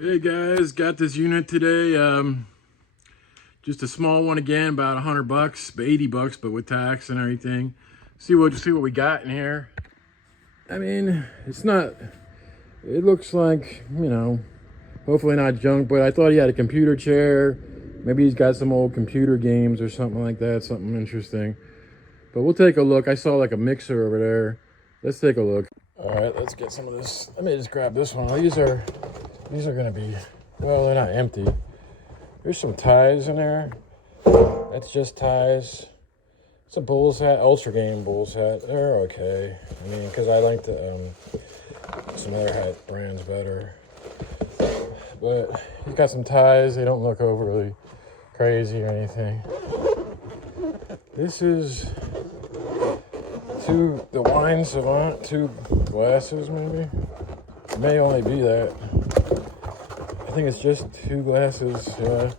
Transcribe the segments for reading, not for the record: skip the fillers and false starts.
Hey guys, got this unit today. Just a small one again, about $100, but $80, but with tax and everything. See what we got in here. I mean, it's not. It looks like, hopefully not junk. But I thought he had a computer chair. Maybe he's got some old computer games or something like that. Something interesting. But we'll take a look. I saw like a mixer over there. Let's take a look. All right, let's get some of this. Let me just grab this one. These are gonna be, well, they're not empty. There's some ties in there. That's just ties. It's a Bulls hat, Ultra Game Bulls hat. They're okay. I mean, because I like some other hat brands better. But he's got some ties. They don't look overly crazy or anything. This is the Wine Savant, 2 glasses maybe. It may only be that. I think it's just 2 glasses. Yeah.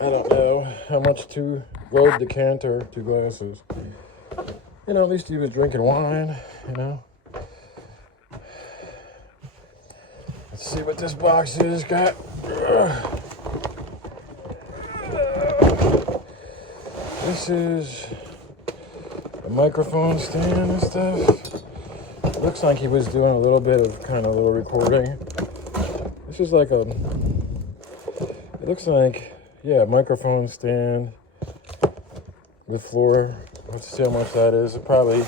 I don't know how much 2 gold decanter, 2 glasses. At least he was drinking wine, Let's see what this box is. Got. This is a microphone stand and stuff. Looks like he was doing a little bit of kind of little recording. This is like it looks like, yeah, microphone stand with floor. Let's see how much that is. It probably,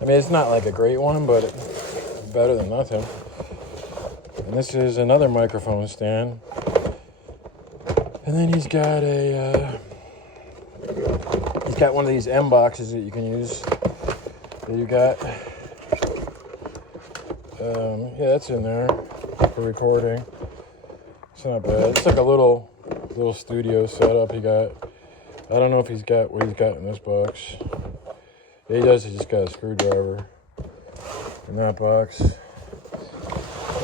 I mean, it's not like a great one, but it's better than nothing. And this is another microphone stand. And then he's got one of these M boxes that you can use. That you got. Yeah, that's in there for recording. It's not bad. It's like a little studio setup he got. I don't know if he's got what he's got in this box. Yeah, he does. He just got a screwdriver in that box.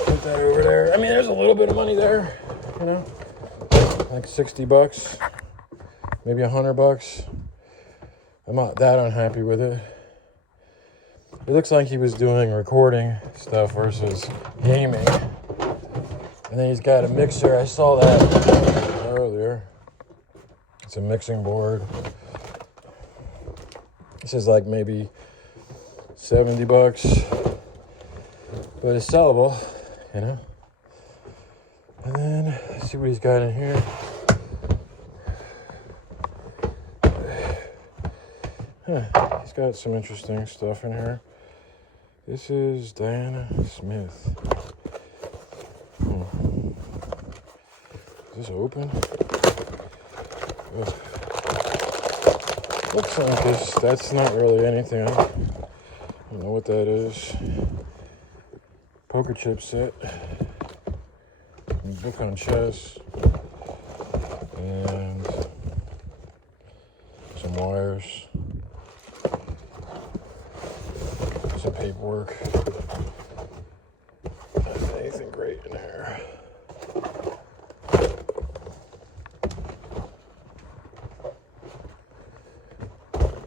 Put that over there. I mean, there's a little bit of money there, like $60, maybe $100. I'm not that unhappy with it. It looks like he was doing recording stuff versus gaming. And then he's got a mixer. I saw that earlier. It's a mixing board. This is like maybe $70, but it's sellable, And then let's see what he's got in here. He's got some interesting stuff in here. This is Diana Smith. Is this open? Ugh. Looks like this. That's not really anything. I don't know what that is. Poker chip set. Book on chess. And some wires. Some paperwork. Not anything great in there.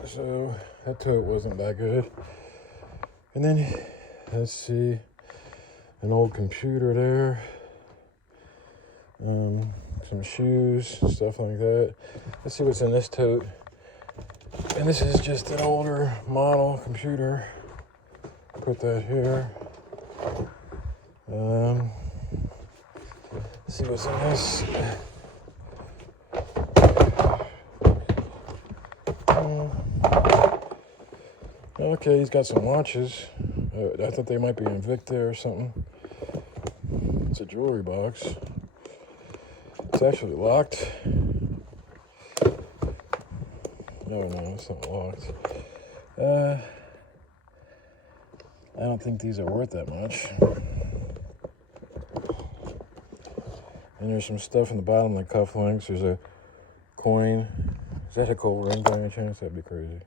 So that tote wasn't that good. And then let's see, an old computer there. Some shoes, stuff like that. Let's see what's in this tote. And this is just an older model computer. Put that here. Let's see what's in this. Okay, he's got some watches. I thought they might be Invicta or something. It's a jewelry box. It's actually locked. No, it's not locked. I don't think these are worth that much. And there's some stuff in the bottom, like cufflinks. There's a coin. Is that a gold ring by any chance? That'd be crazy.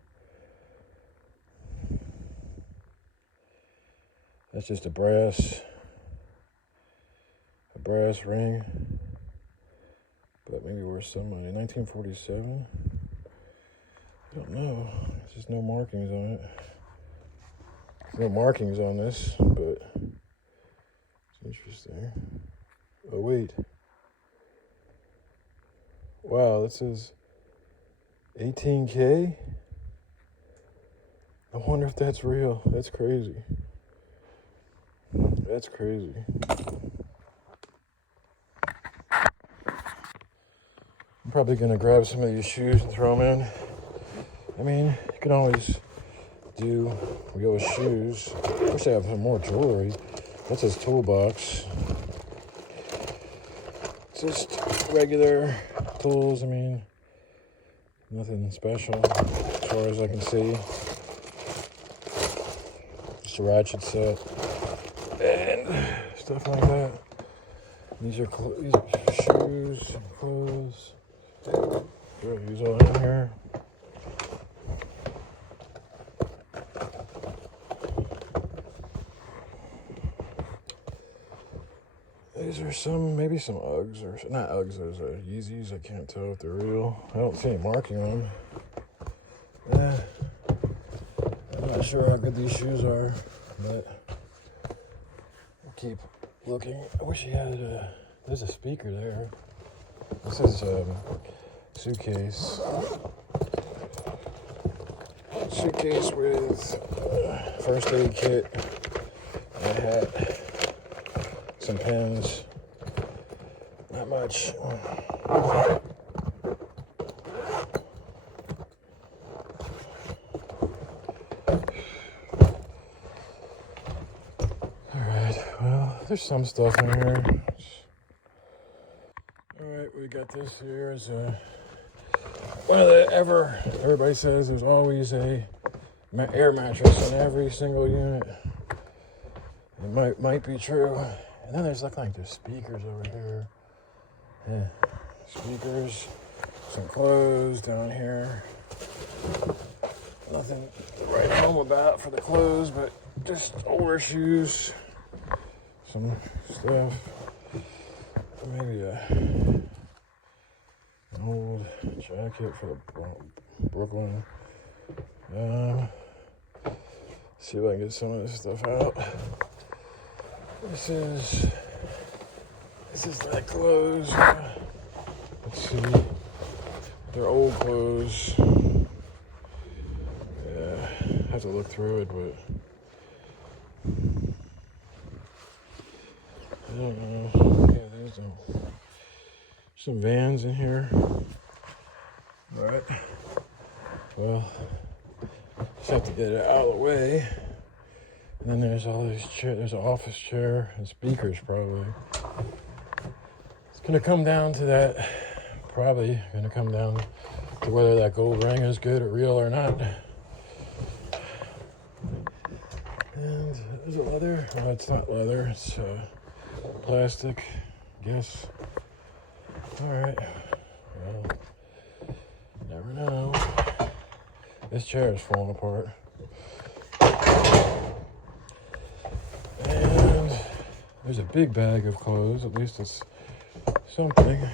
That's just a brass ring. But maybe worth some money. 1947? I don't know. There's just no markings on it. There's no markings on this, but it's interesting. Oh, wait. Wow, this is 18K? I wonder if that's real. That's crazy. That's crazy. I'm probably going to grab some of these shoes and throw them in. I mean, you can always we go with shoes. I wish I have some more jewelry. That's his toolbox. Just regular tools. I mean, nothing special as far as I can see. Just a ratchet set and stuff like that. These are shoes and clothes. Throw these all in here. These are maybe some Uggs, or not Uggs, those are Yeezys. I can't tell if they're real. I don't see any marking on them. I'm not sure how good these shoes are, but I'll keep looking. I wish he had there's a speaker there. This is suitcase. Suitcase with first aid kit, a hat. Some pens, not much. All right, well, there's some stuff in here. All right, we got this here is one of the everybody says there's always a air mattress in every single unit. It might be true. And then there's looking like there's speakers over here. Yeah, speakers, some clothes down here. Nothing to write home about for the clothes, but just older shoes, some stuff. Maybe an old jacket for the Brooklyn. See if I can get some of this stuff out. This is like clothes. Let's see. They're old clothes. Yeah, I have to look through it, but I don't know. Yeah, there's some Vans in here. All right. Well, just have to get it out of the way. And then there's all these chairs. There's an office chair and speakers, probably. It's going to come down to that. Probably going to come down to whether that gold ring is good or real or not. And there's a leather. Oh, it's not leather. It's plastic, I guess. All right. Well, never know. This chair is falling apart. And there's a big bag of clothes. At least it's something.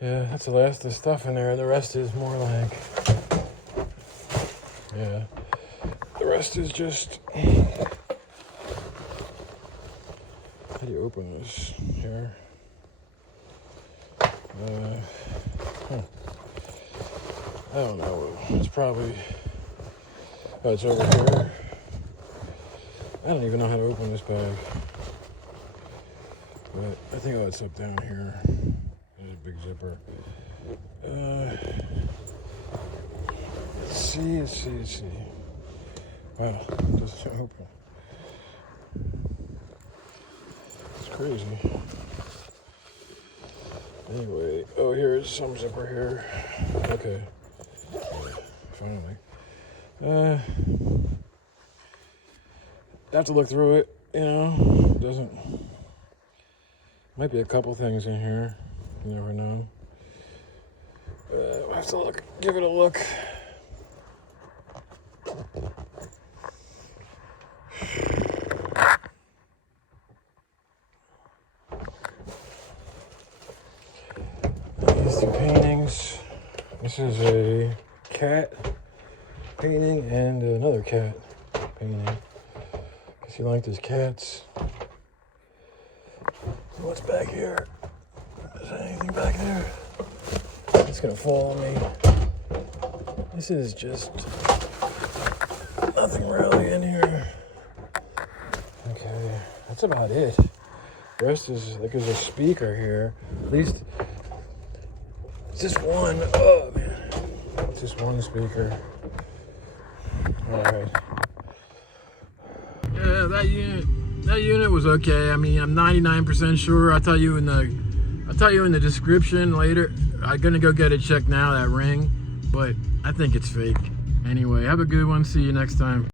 Yeah, that's the last of the stuff in there. The rest is more like, yeah, the rest is just, how do you open this here? I don't know. It's probably, oh, it's over here. I don't even know how to open this bag. But I think, oh, it's up down here. There's a big zipper. Let's see. Wow, it doesn't open. It's crazy. Anyway, oh, here's some zipper here. Okay. Finally. I have to look through it, you know. Doesn't. Might be a couple things in here. You never know. I'll have to look. Give it a look. These two paintings. This is a cat painting and another cat painting. Because he liked his cats. What's back here? Is there anything back there? It's gonna fall on me. This is just nothing really in here. Okay, that's about it. The rest is like there's a speaker here. At least it's just one. Oh man, it's just one speaker. All right. Yeah, that unit was okay. I mean, I'm 99% sure. I'll tell you in the description later. I'm gonna go get it checked now, that ring, but I think it's fake. Anyway, have a good one. See you next time.